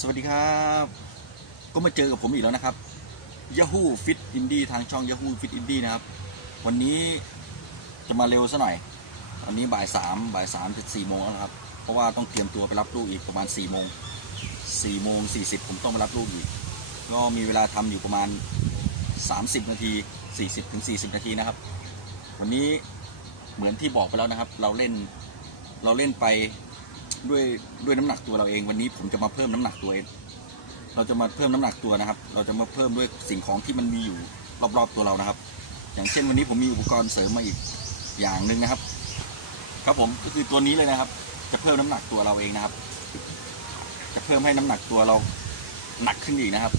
สวัสดีครับ ก็มาเจอกับผมอีกแล้วนะครับ Yahoo Fit Indie ทางช่อง Yahoo Fit Indie นะครับ วันนี้จะมาเร็วซะหน่อยวันนี้บ่ายสามบ่ายสามจะสี่โมงแล้วนะครับ เพราะว่าต้องเตรียมตัวไปรับลูกอีกประมาณสี่โมงสี่โมงสี่สิบผมต้องมารับลูกอีก ก็มีเวลาทำอยู่ประมาณ30นาที40ถึง40นาทีนะครับ วันนี้เหมือนที่บอกไปแล้วนะครับ เราเล่นเราเล่นไป ด้วยด้วยน้ำหนักตัวเราเองวันนี้ผมจะมาเพิ่มน้ำหนักตัวเองเราจะมาเพิ่มน้ำหนักตัวนะครับ เราจะมาเพิ่มด้วยสิ่งของที่มันมีอยู่รอบๆตัวเรานะครับ อย่างเช่นวันนี้ผมมีอุปกรณ์เสริมมาอีกอย่างหนึ่งนะครับ ครับผมก็คือตัวนี้เลยนะครับ จะเพิ่มน้ำหนักตัวเราเองนะครับ จะเพิ่มให้น้ำหนักตัวเราหนักขึ้นอีกนะครับ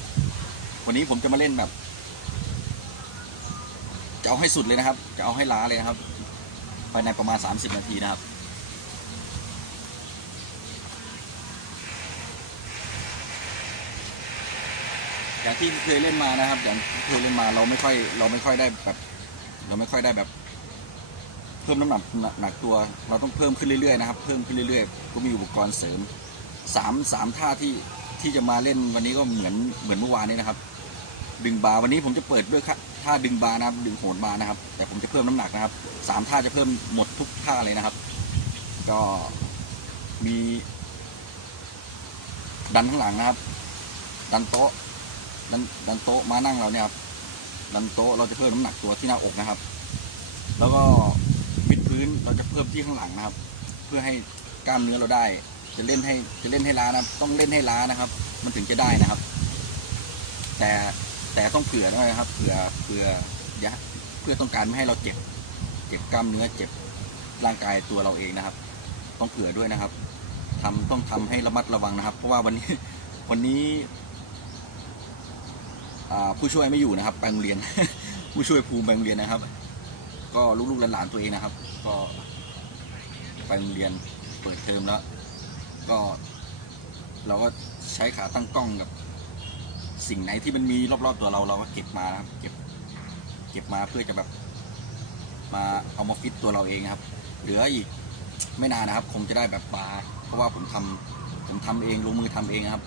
วันนี้ผมจะมาเล่นแบบจะเอาให้สุดเลยนะครับ จะเอาให้ล้าเลยนะครับภายในประมาณ 30 นาทีนะครับางที่เคยเล่นมานะครับอย่างที่เคยเล่นมาเราไม่ค่อยเราไม่ค่อยได้แบบ เราไม่ค่อยได้แบบ เพิ่มน้ำหนักหนักตัว เราต้องเพิ่มขึ้นเรื่อยๆนะครับ เพิ่มขึ้นเรื่อยๆ ก็มีอุปกรณ์เสริมสามสามท่าที่ที่จะมาเล่นวันนี้ก็เหมือนเหมือนเมื่อวานนี้นะครับ ดึงบาวันนี้ผมจะเปิดด้วยท่าดึงบานะครับ ดึงโหนบานะครับ แต่ผมจะเพิ่มน้ำหนักนะครับสามท่าจะเพิ่มหมดทุกท่าเลยนะครับ ก็มี ดันข้างหลังนะครับ ดันโต๊ะ ดันดันโต๊ะมานั่งเราเนี่ยครับดันโต๊ะเราจะเพิ่มน้ำหนักตัวที่หน้าอกนะครับ แล้วก็วิดพื้นเราจะเพิ่มที่ข้างหลังนะครับ เพื่อให้กล้ามเนื้อเราได้ จะเล่นให้จะเล่นให้ล้านะต้องเล่นให้ล้านะครับ มันถึงจะได้นะครับ แต่แต่ต้องเผื่อด้วยนะครับ เผื่อเผื่อยะเพื่อต้องการไม่ให้เราเจ็บเจ็บกล้ามเนื้อเจ็บร่างกายตัวเราเองนะครับ ต้องเผื่อด้วยนะครับทำต้องทำให้ระมัดระวังนะครับ เพราะว่าวันนี้วันนี้ ผู้ช่วยไม่อยู่นะครับไปโรงเรียน ผู้ช่วยภูมิไปโรงเรียนนะครับ ก็ลูกๆหลานๆตัวเองนะครับ ก็ไปโรงเรียนเปิดเทอมแล้ว ก็ เราก็ใช้ขาตั้งกล้องกับ สิ่งไหนที่มันมีรอบๆตัวเราเราก็เก็บมานะครับ เก็บ เก็บมาเพื่อจะแบบ มาเอามาฟิตตัวเราเองครับ เหลืออีกไม่นานนะครับ คงจะได้แบบบาเพราะว่าผมทำผมทำเองลงมือทำเองครับ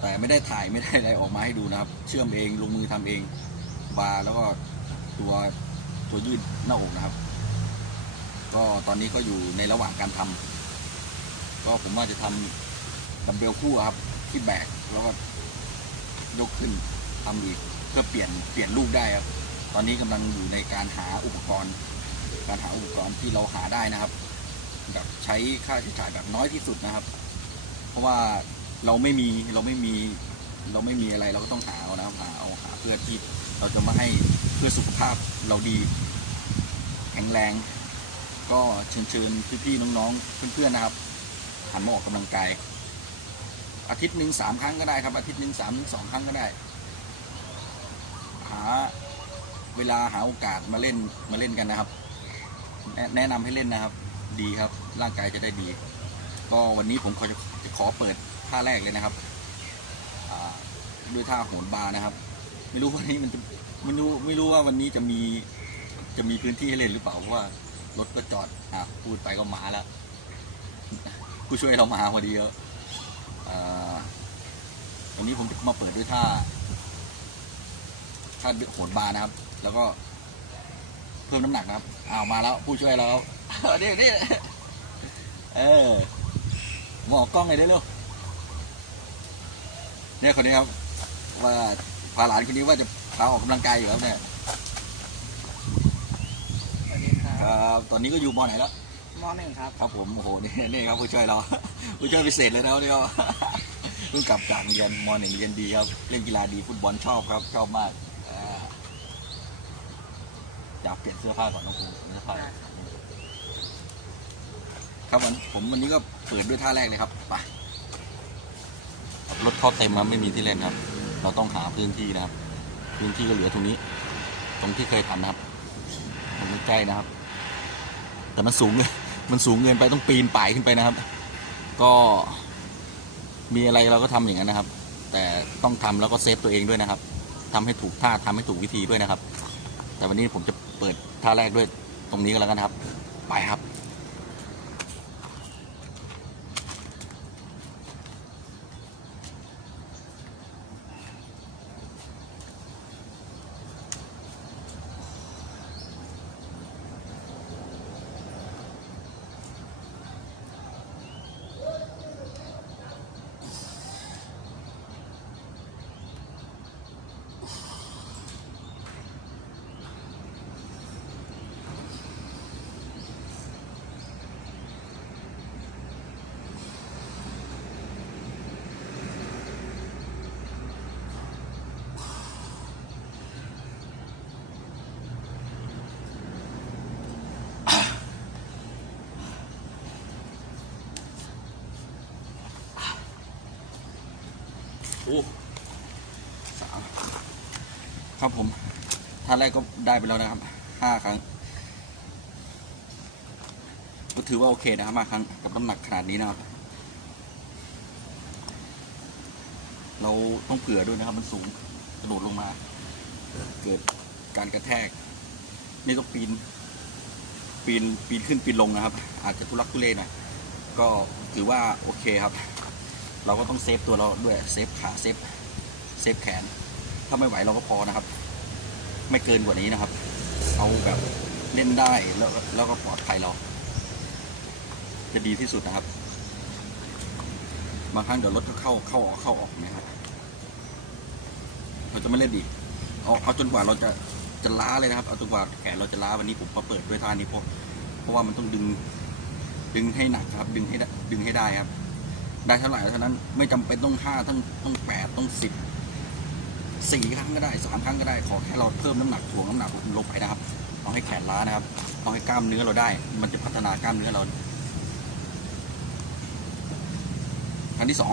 แต่ไม่ได้ถ่ายไม่ได้อะไรออกมาให้ดูนะครับ เชื่อมเองลงมือทำเอง บาร์แล้วก็ตัวตัวยืดหน้าอกนะครับ ก็ตอนนี้ก็อยู่ในระหว่างการทำก็ผมว่าจะทำดัมเบลคู่ครับที่แบกแล้วก็ยกขึ้นทำอีกเพื่อเปลี่ยนเปลี่ยนลูกได้ครับ ตอนนี้กำลังอยู่ในการหาอุปกรณ์ การหาอุปกรณ์ที่เราหาได้นะครับแบบใช้ค่าใช้จ่ายแบบน้อยที่สุดนะครับ เพราะว่า เราไม่มีเราไม่มีเราไม่มีอะไรเราก็ต้องหาเอานะหาเอาหาเพื่อที่เราจะมาให้เพื่อสุขภาพเราดีแข็งแรง ก็เชิญเชิญพี่ๆน้องๆเพื่อนๆนะครับหันมาออกกำลังกายอาทิตย์หนึ่งสามครั้งก็ได้ครับอาทิตย์หนึ่งสามถึงสองครั้งก็ได้ หาเวลาหาโอกาสมาเล่นมาเล่นกันนะครับ แนะนะนำให้เล่นนะครับ ดีครับร่างกายจะได้ดี ก็วันนี้ผมขอจะขอเปิด ท่าแรกเลยนะครับด้วยท่าโหนบาร์นะครับ ไม่รู้วันนี้มันจะไม่รู้ไม่รู้ว่าวันนี้จะมีจะมีพื้นที่ให้เล่นหรือเปล่าเพราะว่ารถก็จอดอะพูดไปก็มาแล้วผู้ช่วยเรามาพอดีแล้วอ่าวันนี้ผมจะมาเปิดด้วยท่าท่าโหนบาร์นะครับ แล้วก็เพิ่มน้ำหนักนะครับอ้าวมาแล้วผู้ช่วยเราแล้วนี่นี่เออหมอกกล้องเลยได้เร็ว เนี่ยคนนี้ครับ ว่าพาหลานคนนี้ว่าจะพาออกกำลังกายอยู่ครับเนี่ยสวัสดีคครับรับตอนนี้ก็อยู่มอไหนแล้วมอหนึ่งครับ ครับผมโอ้โหนี่นี่ครับผู้ช่วยเรา ผู้ช่วยพิเศษเลยนะเนี่ยเพิ่งกลับจากเรียนมหนึ่งเรียนดีครับเล่นกีฬาดีฟุตบอลชอบครับชอบมากอ่าอยากเปลี่ยนเสื้อผ้าก่อนน้องภูมิเสื้อผ้าครับวันผมวันนี้ก็เปิดด้วยท่าแรกเลยครับไป รถเข้าเต็มครับไม่มีที่เล่นครับ เราต้องหาพื้นที่นะครับ พื้นที่ก็เหลือตรงนี้ ตรงที่เคยทำนะครับตรงใกล้นะครับ แต่มันสูงเลยมันสูงเกินไปต้องปีนป่ายขึ้นไปนะครับ ก็มีอะไรเราก็ทำอย่างนั้นนะครับ แต่ต้องทำแล้วก็เซฟตัวเองด้วยนะครับทำให้ถูกท่าทำให้ถูกวิธีด้วยนะครับ แต่วันนี้ผมจะเปิดท่าแรกด้วยตรงนี้ก็แล้วกันครับ ไปครับ ครับผมท่านแรกก็ได้ไปแล้วนะครับห้าครั้ง ก็ถือว่าโอเคนะครับห้าครั้งกับน้ำหนักขนาดนี้นะครับ เราต้องเผื่อด้วยนะครับ มันสูงกระโดดลงมา เกิดการกระแทก นี่ต้องปีน ปีนปีนขึ้นปีนลงนะครับ อาจจะทุลักทุเลหน่อยก็ถือว่าโอเคครับ เราก็ต้องเซฟตัวเราด้วยเซฟขาเซฟเซฟแขน ถ้าไม่ไหวเราก็พอนะครับ ไม่เกินกว่านี้นะครับ เอาแบบเล่นได้แล้วแล้วก็ปลอดภัยเรา จะดีที่สุดนะครับบางครั้งเดี๋ยวรถก็เข้าเข้าออกเข้าออกนะครับเราจะไม่เล่นดีกเอาเอาจนกว่าเราจะจะล้าเลยนะครับ เอาจนกว่าแขนเราจะล้าวันนี้ผมมาเปิดด้วยท่านี้เพราะเพราะว่ามันต้องดึง ดึงให้หนักครับ ดึงให้ดึงให้ได้ครับ ได้เท่าไหร่เท่านั้น ไม่จำเป็นต้องห้าต้องต้องแปดต้องสิบ สี่ครั้งก็ได้สามครั้งก็ได้ขอแค่เราเพิ่มน้ำหนักถ่วงน้ำหนักลงไปนะครับเอาให้แขนล้านะครับเอาให้กล้ามเนื้อเราได้ มันจะพัฒนากล้ามเนื้อเราครั้งที่สอง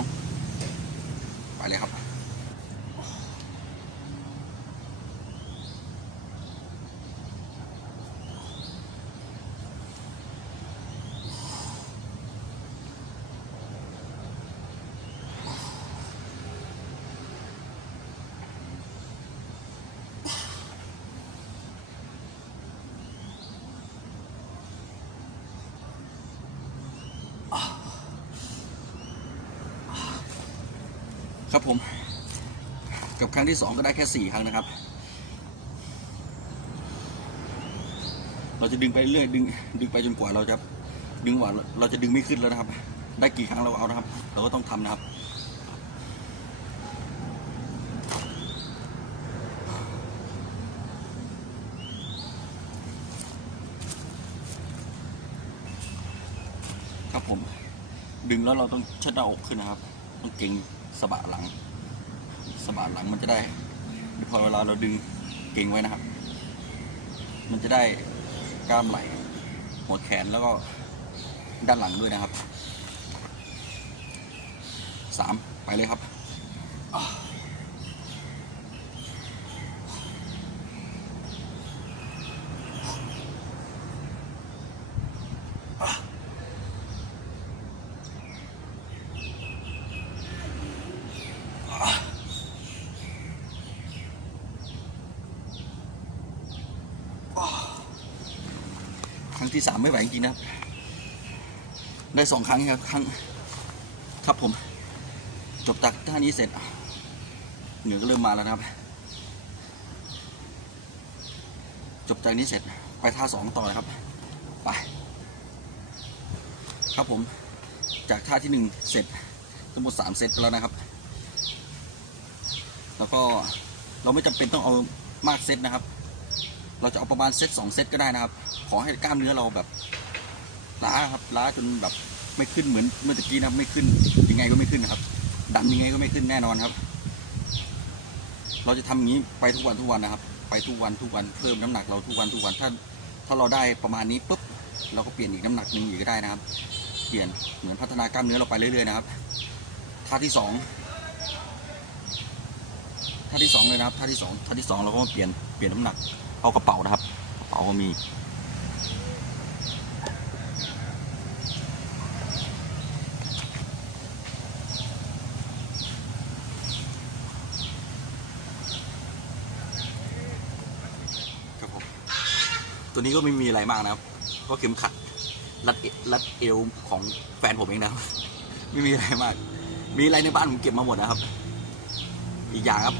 ไปเลยครับครับผม กับครั้งที่สองก็ได้แค่สี่ครั้งนะครับ เราจะดึงไปเรื่อยดึงดึงไปจนกว่าเราจะดึงกว่าเราจะดึงไม่ขึ้นแล้วนะครับ ได้กี่ครั้งเราเอานะครับ เราก็ต้องทำนะครับครับผม ดึงแล้วเราต้องชิดหน้าอกขึ้นนะครับ ต้องเก่งสะบักหลัง สะบักหลังมันจะได้พอเวลาเราดึงเก่งไว้นะครับ มันจะได้กล้ามไหล่หัวแขนแล้วก็ด้านหลังด้วยนะครับสามไปเลยครับ รั้งที่สามไม่ไหวจริงนะครับ ได้สองครั้งครับ ครั้ง ครับผม จบจากท่านี้เสร็จ เหนือก็เริ่มมาแล้วนะครับ จบจากนี้เสร็จไปท่าสองต่อเลยครับ ไป ครับผม จากท่าที่หนึ่งเสร็จทั้งหมดสามเซตไปแล้วนะครับ แล้วก็เราไม่จำเป็นต้องเอามากเซตนะครับ เราจะเอาประมาณเซตสองเซตก็ได้นะครับ ขอให้กล้ามเนื้อเราแบบล้าครับล้าจนแบบไม่ขึ้นเหมือนเมื่อตะกี้นะครับไม่ขึ้นยังไงก็ไม่ขึ้นนะครับดันยังไงก็ไม่ขึ้นแน่นอนครับ เราจะทำอย่างนี้ไปทุกวันทุกวันนะครับ ไปทุกวันทุกวันเพิ่มน้ำหนักเราทุกวันทุกวันถ้าถ้าเราได้ประมาณนี้ปุ๊บเราก็เปลี่ยนอีกน้ำหนักหนึ่งอีกก็ได้นะครับ เปลี่ยนเหมือนพัฒนากล้ามเนื้อเราไปเรื่อยๆนะครับท่าที่สองท่าที่สองเลยนะครับท่าที่สองท่าที่สองเราก็เปลี่ยนเปลี่ยนน้ำหนักเอากระเป๋านะครับกระเป๋าก็มี ครับผมตัว นี้ก็ไม่มีอะไรมากนะครับ ก็เข็มขัดรัดเอรัดเอวของแฟนผมเองนะครับ ไม่มีอะไรมาก มีอะไรในบ้านผมเก็บมาหมดนะครับ อีกอย่างครับ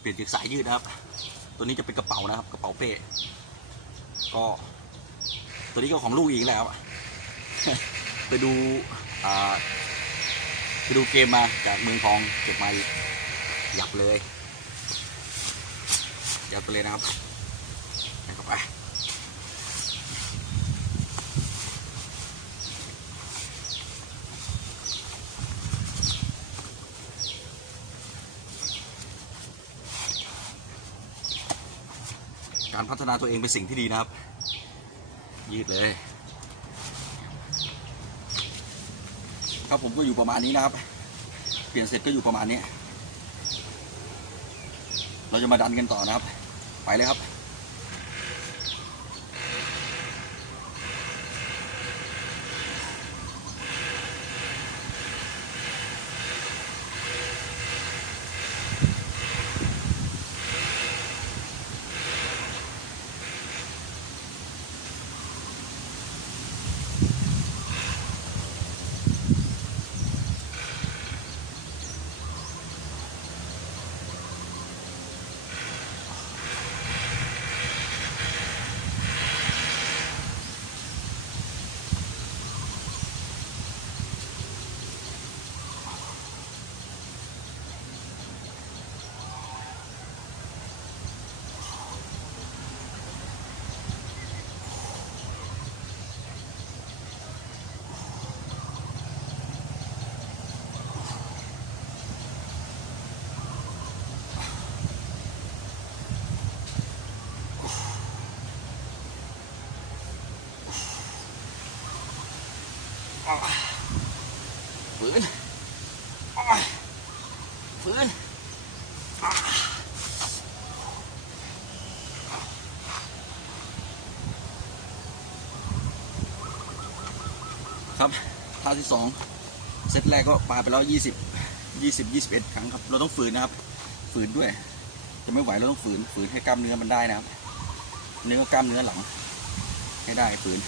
เปลี่ยนจากสายยืดนะครับ ตัวนี้จะเป็นกระเป๋านะครับ กระเป๋าเป้ ก็ ตัวนี้ก็ของลูกอีกแล้ว ไปดูไปดูเกมมาจากเมืองทองเก็บมาอีกยับเลยยับไปเลยนะครับไปเข้าไปการพัฒนาตัวเองเป็นสิ่งที่ดีนะครับ ยืดเลย ครับผมก็อยู่ประมาณนี้นะครับ เปลี่ยนเสร็จก็อยู่ประมาณนี้ เราจะมาดันกันต่อนะครับ ไปเลยครับ ฝืนฝืนครับท่าที่สองเซตแรกก็ปาไปแล้วยี่สิบยี่สิบยี่สิบเอ็ดครั้งครับ เราต้องฝืนนะครับ ฝืนด้วย จะไม่ไหวเราต้องฝืน ฝืนให้กล้ามเนื้อมันได้นะครับ เนื้อกล้ามเนื้อหลัง ให้ได้ฝืน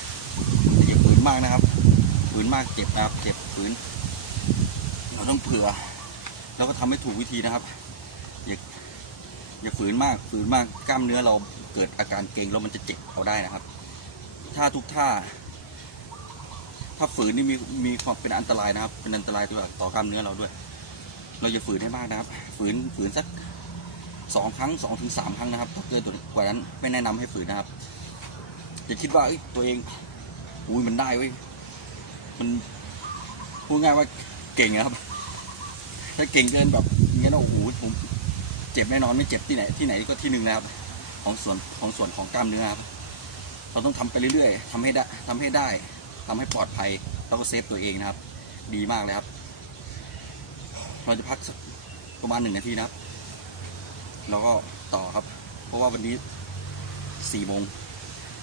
แต่อย่าฝืนมากนะครับ ฝืนมากเจ็บนะครับเจ็บฝืน เราต้องเผื่อ แล้วก็ทำให้ถูกวิธีนะครับ อย่าอย่าฝืนมากฝืนมากกล้ามเนื้อเราเกิดอาการเกร็งแล้วมันจะเจ็บเอาได้นะครับถ้าทุกท่า ถ้าฝืนนี่มีมีความเป็นอันตรายนะครับ เป็นอันตรายต่อต่อกล้ามเนื้อเราด้วย เราอย่าฝืนให้มากนะครับ ฝืนฝืนสักสองครั้งสองถึงสามครั้งนะครับถ้าเกินกว่านั้นไม่แนะนำให้ฝืนนะครับอย่าคิดว่าตัวเองอุ้ยมันได้เว้ย มันพูดง่ายว่าเก่งอะครับ ถ้าเก่งเกินแบบอย่างเงี้นโอ้โหผมเจ็บแน่นอนไม่เจ็บที่ไหนที่ไหนก็ที่หนึ่งนะครับ ของส่วนของส่วนของกล้ามเนื้อครับเราต้องทำไปเรื่อยๆทำให้ได้ทำให้ได้ทำให้ปลอดภัยแล้วก็เซฟตัวเองนะครับ ดีมากเลยครับ เราจะพักสักประมาณหนึ่งนาทีนะครับ แล้วก็ต่อครับ เพราะว่าวันนี้สี่โมง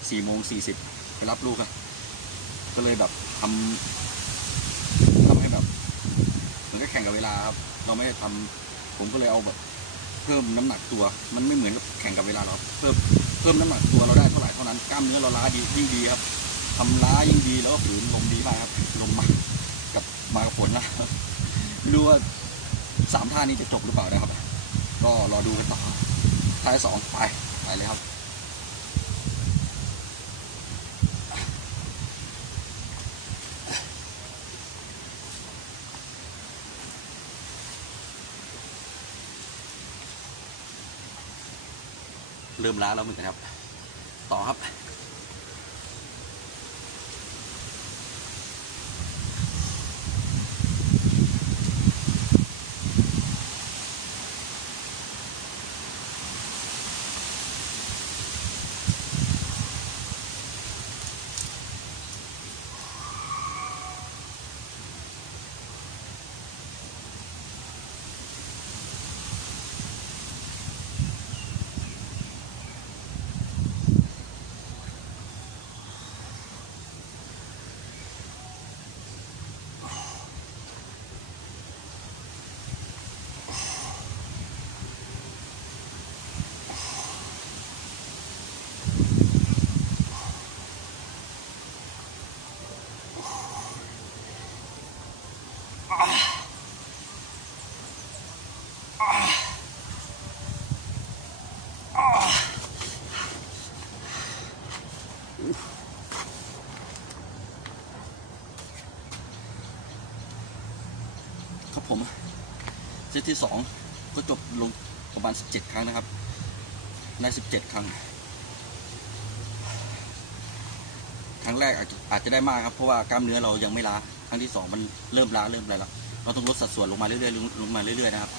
สี่โมงสี่สิบไปรับลูกอะก็เลยแบบ ทำทำให้แบบเหมือนก็แข่งกับเวลาครับ เราไม่ได้ทำผมก็เลยเอาแบบ เพิ่มน้ำหนักตัว มันไม่เหมือนกับแข่งกับเวลาหรอกเพิ่มเพิ่มน้ำหนักตัวเราได้เท่าไหร่เท่านั้นกล้ามเนื้อเราล้าดียิ่งดีครับทำล้ายิ่งดีแล้วก็ฝืนลมดีมากครับลมมากับมากับฝนนะไม่รู้ว่าสามท่านี้จะจบหรือเปล่านะครับ ก็รอดูกันต่อท่าที่สองไปไปเลยครับ เริ่มล้าแล้วเหมือนกันครับ ต่อครับ ผมเซตที่สองก็จบลงประมาณ 17 ครั้งนะครับได้17 ครั้ง ครั้งแรกอาจจะอาจจะได้มากครับ เพราะว่ากล้ามเนื้อเรายังไม่ล้า ครั้งที่สองมันเริ่มล้าเริ่มอะไรแล้ว เราต้องลดสัดส่วนลงมาเรื่อยๆลงลงมาเรื่อยๆนะครับ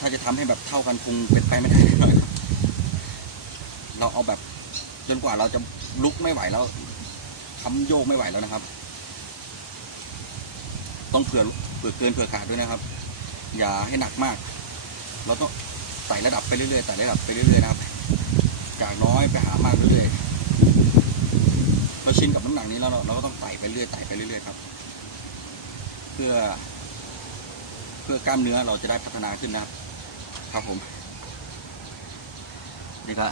ถ้าจะทำให้แบบเท่ากันคงเป็นไปไม่ได้ครับ เราเอาแบบจนกว่าเราจะลุกไม่ไหวแล้วทำโยกไม่ไหวแล้วนะครับ ต้องเผื่อเผื่อเกินเผื่อขาดด้วยนะครับ อย่าให้หนักมาก เราต้องไต่ระดับไปเรื่อยๆไต่ระดับไปเรื่อยๆนะครับ จากน้อยไปหามากเรื่อยๆเราชินกับน้ำหนักนี้แล้วเราก็ต้องไต่ไปเรื่อยไต่ไปเรื่อยๆครับ เพื่อ เพื่อกล้ามเนื้อเราจะได้พัฒนาขึ้นนะครับ ครับผมนี่ก็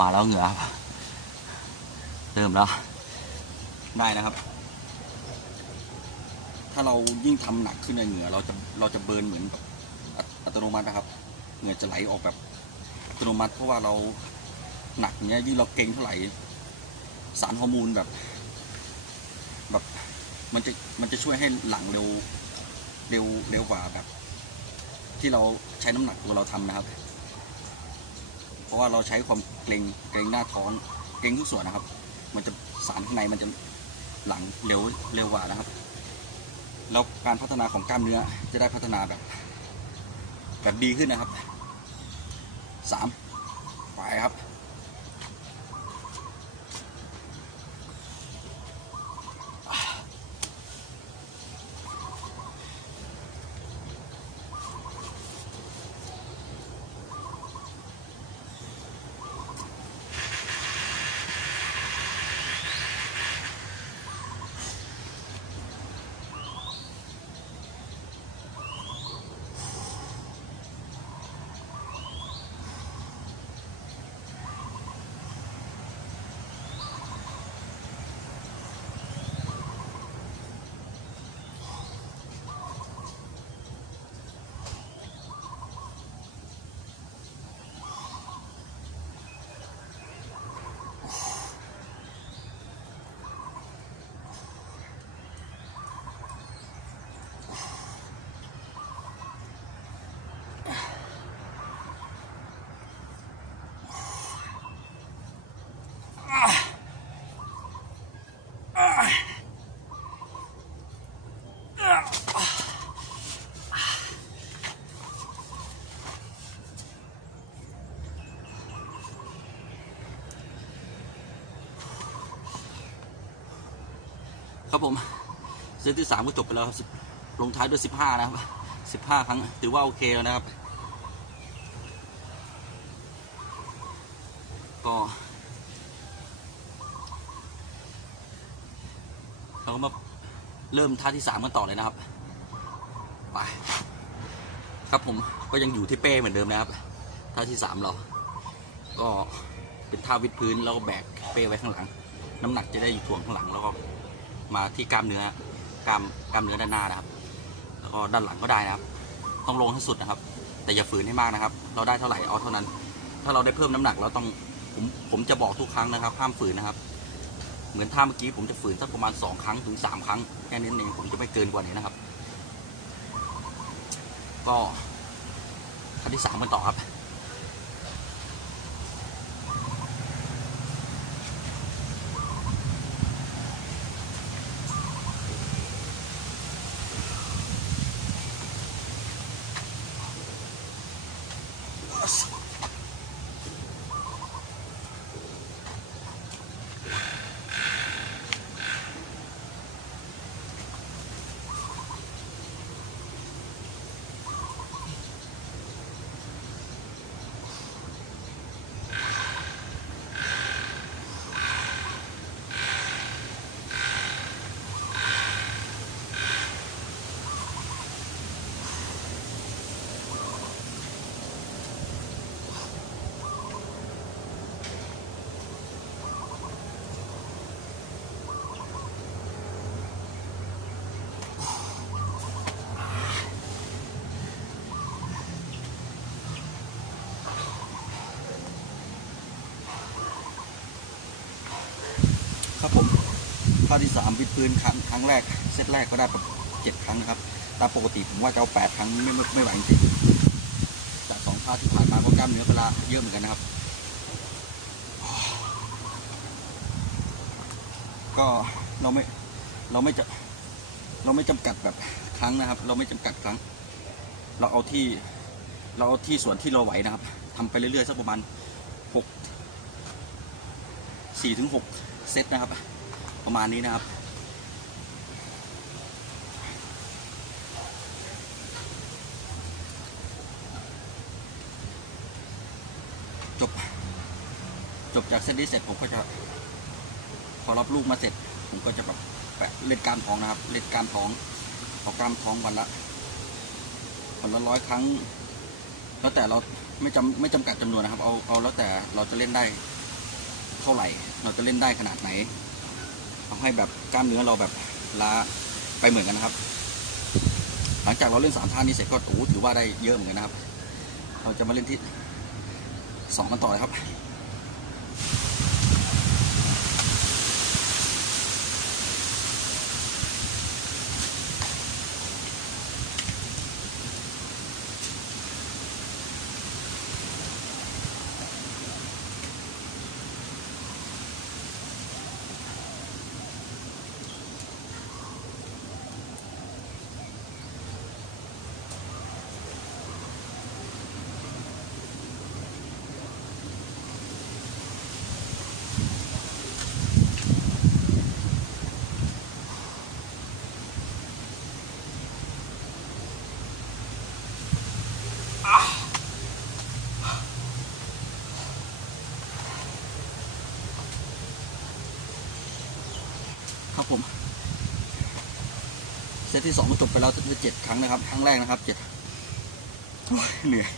มาแล้วเหงื่อครับเริ่มแล้วได้นะครับาเรายิ่งทำหนักขึ้นในเหงื่อเราจะเราจะเบิร์นเหมือนอัตโนมัตินะครับ เหงื่อจะไหลออกแบบอัตโนมัติเพราะว่าเราหนักเนี้ยยิ่งเราเก่งเท่าไหร่ สารฮอร์โมนแบบ แบบมันจะมันจะช่วยให้หลังเร็วเร็วเร็วกว่าแบบ ที่เราใช้น้ำหนักตัวเราทำนะครับ เพราะว่าเราใช้ความเกรงเกรงหน้าท้องเกรงทุกส่วนนะครับ มันจะสารข้างในมันจะหลังเร็วเร็วกว่านะครับ แล้วการพัฒนาของกล้ามเนื้อจะได้พัฒนาแบบ แบบดีขึ้นนะครับสามไปครับ ครับผมเซตที่สามก็จบไปแล้วครับลงท้ายด้วยสิบห้านะครับสิบห้าครั้งถือว่าโอเคแล้วนะครับ ก็เราก็มาเริ่มท่าที่สามกันต่อเลยนะครับไปครับผมก็ยังอยู่ที่เป้เหมือนเดิมนะครับท่าที่สามเรา ก็เป็นท่าวิดพื้นแล้วก็แบกเป้ไว้ข้างหลัง น้ำหนักจะได้อยู่ถ่วงข้างหลังแล้วก็ มาที่กล้ามเนื้อกล้ามกล้ามเนื้อด้านหน้านะครับ แล้วก็ด้านหลังก็ได้นะครับ ต้องลงให้สุดนะครับ แต่อย่าฝืนให้มากนะครับ เราได้เท่าไหร่เอาเท่านั้น ถ้าเราได้เพิ่มน้ำหนักเราต้องผมผมจะบอกทุกครั้งนะครับ ห้ามฝืนนะครับ เหมือนท่าเมื่อกี้ผมจะฝืนสักประมาณสองครั้งถึงสามครั้งแค่นี้เองผมจะไม่เกินกว่านี้นะครับ ก็ขั้นที่สามกันต่อครับผม ท่าที่สามวิดพื้นครั้งครั้งแรกเซตแรกก็ได้แบบเจ็ดครั้งนะครับตามปกติผมว่าจะเอาแปดครั้งไม่ไม่ไม่ไหวจริงจากสองท่าที่ผ่านมาก็กล้ามเนื้อเวลาเยอะเหมือนกันนะครับ ก็เราไม่เราไม่จะเราไม่จำกัดแบบครั้งนะครับ เราไม่จำกัดครั้ง เราเอาที่เราเอาที่ส่วนที่เราไหวนะครับทำไปเรื่อยๆสักประมาณหกสี่ถึงหกเซตนะครับ ประมาณนี้นะครับ จบ จบจากเซตนี้เสร็จผมก็จะพอรับลูกมาเสร็จ ผมก็จะแบบแปะเล่นกามท้องนะครับ เล่นกามท้องเอากามท้องวันละวันละร้อยครั้ง แล้วแต่เราไม่จำไม่จำกัดจำนวนนะครับ เอาเอาแล้วแต่เราจะเล่นได้เท่าไหร่ เราจะเล่นได้ขนาดไหน เอาให้แบบกล้ามเนื้อเราแบบล้าไปเหมือนกันนะครับ หลังจากเราเล่นสามท่านี้เสร็จก็โอ้ถือว่าได้เยอะเหมือนกันนะครับ เราจะมาเล่นที่สองกันต่อเลยครับ ครับผม เซตที่สองก็จบไปแล้วเจ็ดครั้งนะครับ ครั้งแรกนะครับเจ็ดเหนื่อย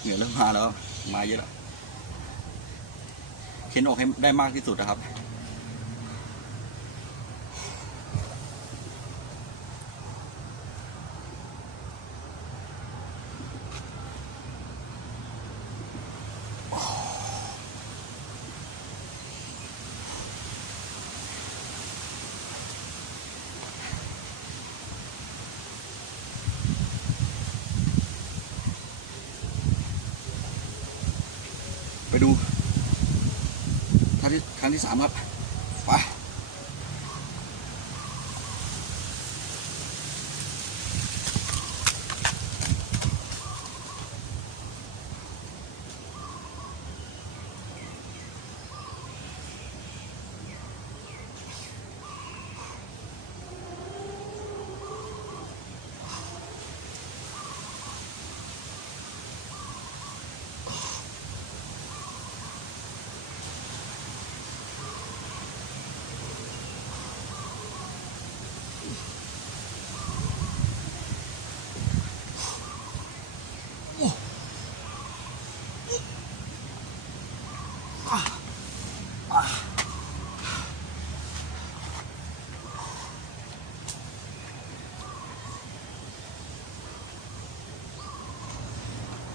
เหนื่อยเริ่มมาแล้ว มาเยอะแล้ว เข็นออกให้ได้มากที่สุดนะครับ ไปดูครั้ง ที่สามครับไป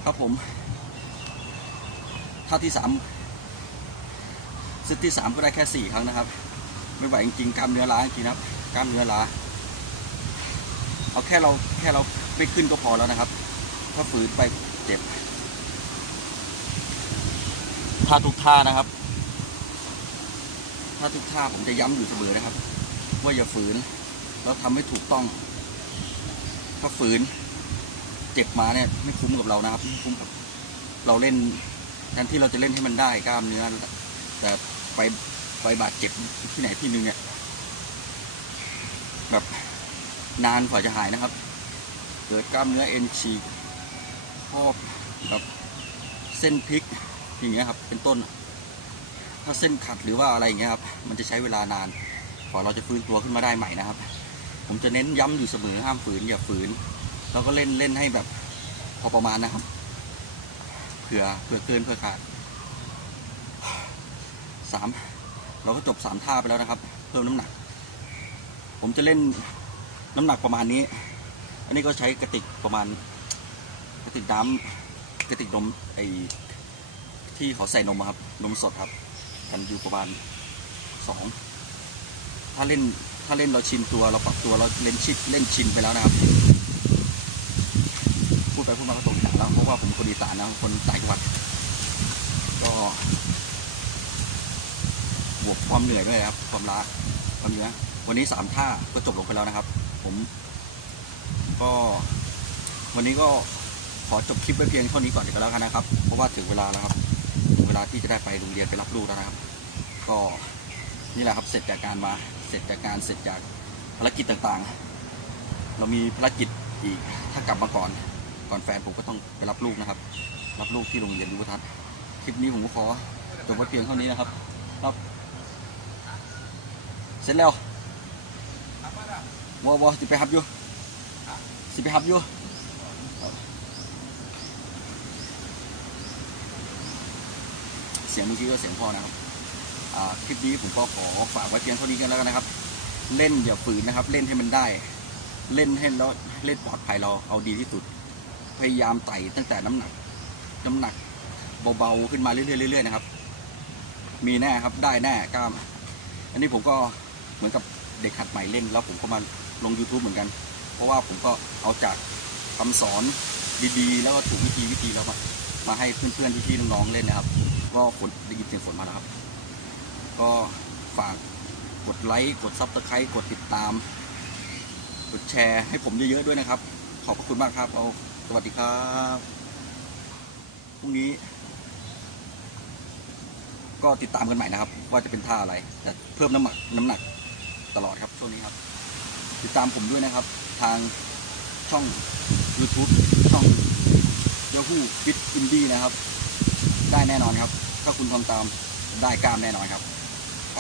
ครับผมท่าที่สามเซตที่สามก็ได้แค่สี่ครั้งนะครับ ไม่ไหวจริงๆกล้ามเนื้อล้าจริงนะครับกล้ามเนื้อล้าเอาแค่เราแค่เราไม่ขึ้นก็พอแล้วนะครับ ถ้าฝืนไปเจ็บท่าทุกท่านะครับท่าทุกท่าผมจะย้ำอยู่เสมอนะครับ ว่าอย่าฝืน แล้วทำให้ถูกต้อง ถ้าฝืน เจ็บมาเนี่ยไม่คุ้มกับเรานะครับไม่คุ้มกับเราเล่นแทนที่เราจะเล่นให้มันได้กล้ามเนื้อแต่ไปไปบาดเจ็บที่ไหนที่หนึงเนี่ยแบบนานกว่าจะหายนะครับ เกิดกล้ามเนื้อเอ็นฉีกพอกแบบเส้นพลิกอย่างเงี้ยครับ เป็นต้น ถ้าเส้นขัดหรือว่าอะไรอย่างเงี้ยครับ มันจะใช้เวลานานกว่าเราจะฟื้นตัวขึ้นมาได้ใหม่นะครับ ผมจะเน้นย้ำอยู่เสมอห้ามฝืนอย่าฝืน แล้วก็เล่นเล่นให้แบบพอประมาณนะครับ เผื่อเผื่อเกินเผื่อขาดสามเราก็จบสามท่าไปแล้วนะครับ เพิ่มน้ำหนัก ผมจะเล่นน้ำหนักประมาณนี้ อันนี้ก็ใช้กระติกประมาณ กระติกน้ำกระติกนมไอที่เขาใส่นมครับ นมสดครับ กันอยู่ประมาณสองถ้าเล่นถ้าเล่นเราชินตัวเราปรับตัวเราเล่นชินเล่นชินไปแล้วนะครับ พูดไปพูดมาก็ตรงอย่างแล้วเพราะว่าผมคนอีสานนะคนต่างจังหวัด ก็บวกความเหนื่อยด้วยครับ ความล้าความเหนื้อวันนี้สามท่าก็จบลงไปแล้วนะครับ ผม ก็ วันนี้ก็ขอจบคลิปไว้เพียงเท่านี้ก่อนก็แล้วกันนะครับ เพราะว่าถึงเวลาแล้วครับถึงเวลาที่จะได้ไปโรงเรียนไปรับลูกแล้วนะครับ ก็นี่แหละครับเสร็จจากการมาเสร็จจากการเสร็จจากภารกิจต่างๆ เรามีภารกิจอีกถ้ากลับมาก่อน ก่อนแฟนผมก็ต้องไปรับลูกนะครับ รับลูกที่โรงเรียนยุวทัศน์คลิปนี้ผมก็ขอจบไว้เพียงเท่านี้นะครับครับเสร็จแล้ววอวอสิไปหับอยู่สิไปหับอยู่เสียงเมื่อกี้ก็เสียงพ่อนะครับคลิปนี้ผมก็ขอฝากไว้เพียงเท่านี้กันแล้วกันนะครับ เล่นอย่าฝืนนะครับ เล่นให้มันได้ เล่นให้แล้วเล่นปลอดภัยเราเอาดีที่สุด พยายามไต่ตั้งแต่น้ำหนัก น้ำหนักเบาๆขึ้นมาเรื่อยๆๆนะครับ มีแน่ครับได้แน่กล้าม อันนี้ผมก็เหมือนกับเด็กหัดใหม่เล่น แล้วผมก็มาลง YouTube เหมือนกัน เพราะว่าผมก็เอาจากคำสอนดีๆ แล้วก็ถูกวิธีวิธีแล้วมามาให้เพื่อนๆพี่ๆน้องๆเล่นนะครับ ก็ฝนได้ยินเสียงฝนมาแล้วครับ ก็ฝากกดไลค์กดซับสไครต์กดติดตาม กดแชร์ให้ผมเยอะๆด้วยนะครับ ขอบพระคุณมากครับเอา วัสดีครับพรุ่งนี้ ก็ติดตามกันใหม่นะครับ ว่าจะเป็นท่าอะไร แต่เพิ่มน้ำหนักน้ำหนักตลอดครับช่วงนี้ครับ ติดตามผมด้วยนะครับ ทางช่อง YouTube ช่อง Yahoo Fit Indie นะครับ ได้แน่นอนครับ ถ้าคุณทำตามได้กล้ามแน่นอนครับ ไป